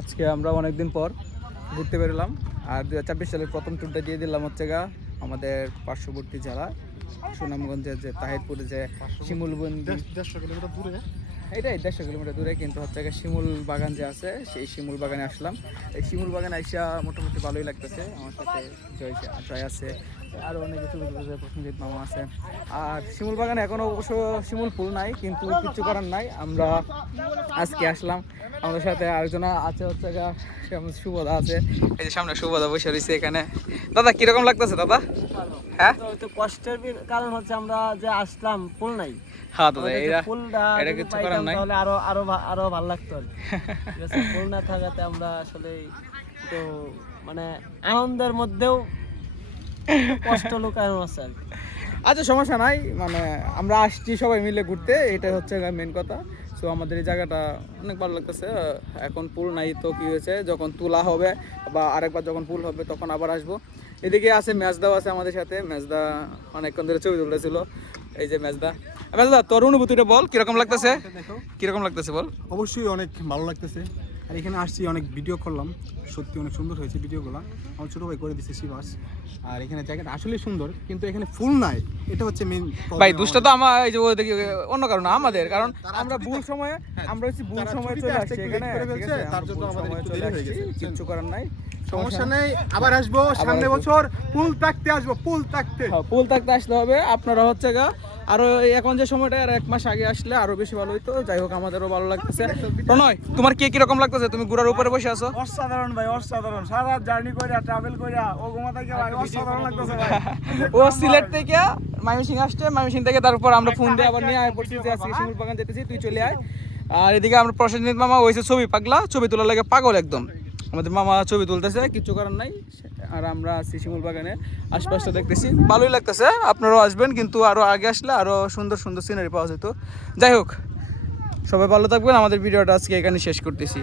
আজকে আমরা অনেকদিন পর ঘুরতে বেরোলাম আর 2024 সালের প্রথম ট্যুরটা দিয়ে দিলাম হচ্ছে আমাদের পার্শ্ববর্তী জেলা সুনামগঞ্জের যে তাহিরপুরে যে শিমুলবন্দি 150 কিলোমিটার দূরে। এটাই 150 কিলোমিটার দূরে, কিন্তু হচ্ছে শিমুল বাগান যে আছে সেই শিমুল বাগানে আসলাম। এই শিমুল বাগানে আইসা মোটামুটি ভালোই লাগতেছে। আমার সাথে জয় আছে, আরও অনেক কিছু প্রসেনজিৎ মামা আছে। আর শিমুল বাগানে এখনও অবশ্য শিমুল ফুল নাই, কিন্তু কিছু করার নাই, আমরা আজকে আসলাম। আমাদের সাথে আরেকজন আছে হচ্ছে শুভদা আছে, এই যে সামনে শুভদা বসে রয়েছে এখানে। দাদা কিরকম লাগতেছে দাদা? হ্যাঁ, তো কষ্টের কারণ হচ্ছে আমরা যে আসলাম ফুল নাই। হ্যাঁ দাদা, এটা কিছু করার নাই। তাহলে আরো ভালো লাগতো আর কি। ফুল না থাকাতে আমরা আসলে তো মানে আনন্দের মধ্যেও কষ্ট লুকানো আছে আর কি। আচ্ছা, সমস্যা নাই, মানে আমরা আসছি সবাই মিলে ঘুরতে, এটা হচ্ছে মেন কথা। সো আমাদের এই জায়গাটা অনেক ভালো লাগতেছে। এখন পুল নাই তো কি হয়েছে, যখন তোলা হবে বা আরেকবার যখন পুল হবে তখন আবার আসবো। এদিকে আছে মেজদাও আছে আমাদের সাথে। মেজদা অনেকক্ষণ ধরে ছবি তুলতেছিল। এই যে মেজদা, তোর অনুভূতিটা বল, কিরকম লাগতেছে? কিরকম লাগতেছে বল। অবশ্যই অনেক ভালো লাগতেছে। আর এখানে আসছি, অনেক ভিডিও করলাম, সত্যি অনেক সুন্দর হয়েছে ভিডিওগুলো। আমার ছোটো ভাই করে দিচ্ছে শিবাস। আর এখানে জায়গাটা আসলে সুন্দর, কিন্তু এখানে ফুল নাই, এটা হচ্ছে মেন ভাই। দুষ্টা তো আমার এই যে অন্য কারণ আমাদের, কারণ আমরা ভুল সময়ে ভুল সময়ে চলে আসছি এখানে, তার জন্য আমাদের একটু দেরি হয়ে গেছে। কিছু করার নাই, সমস্যা নেই, আবার আসবো সামনে বছর। পুল থাকতে আসবো, পুল থাকতে আসতে হবে। আপনারা হচ্ছে আরো এখন যে সময়টা আর 1 মাস আগে আসলে আরো বেশি ভালো হইতো। যাই হোক, আমাদেরও ভালো লাগতেছে। প্রণয়, তোমার কিরকম লাগতেছে? তুমি ঘোড়ার উপরে বসে আছো। অসাধারণ ভাই, অসাধারণ। সারা জার্নি কইরা ট্রাভেল কইরা ও ঘুমা থেকে ভাই অসাধারণ লাগতেছে ভাই। ও সিলেট থেকে ময়মনসিংহ আসছে, ময়মনসিংহ থেকে তারপর আমরা ফোন দিয়ে আবার নিয়ে পড়ছি যে আজকে শিমুল বাগান যেতেছি, তুই চলে আয়। আর এদিকে আমরা প্রসেনজিৎ মামা হয়েছে ছবি পাগলা, ছবি তোলার লাগে পাগল একদম। আমাদের মামা ছবি তুলতেছে, কিছু করার নাই। আর আমরা আছি শিমুল বাগানে, আশপাশটা দেখতেছি, ভালোই লাগতেছে। আপনারাও আসবেন, কিন্তু আরও আগে আসলে আরও সুন্দর সুন্দর সিনারি পাওয়া যেত। যাই হোক, সবাই ভালো থাকবেন। আমাদের ভিডিওটা আজকে এখানে শেষ করতেছি।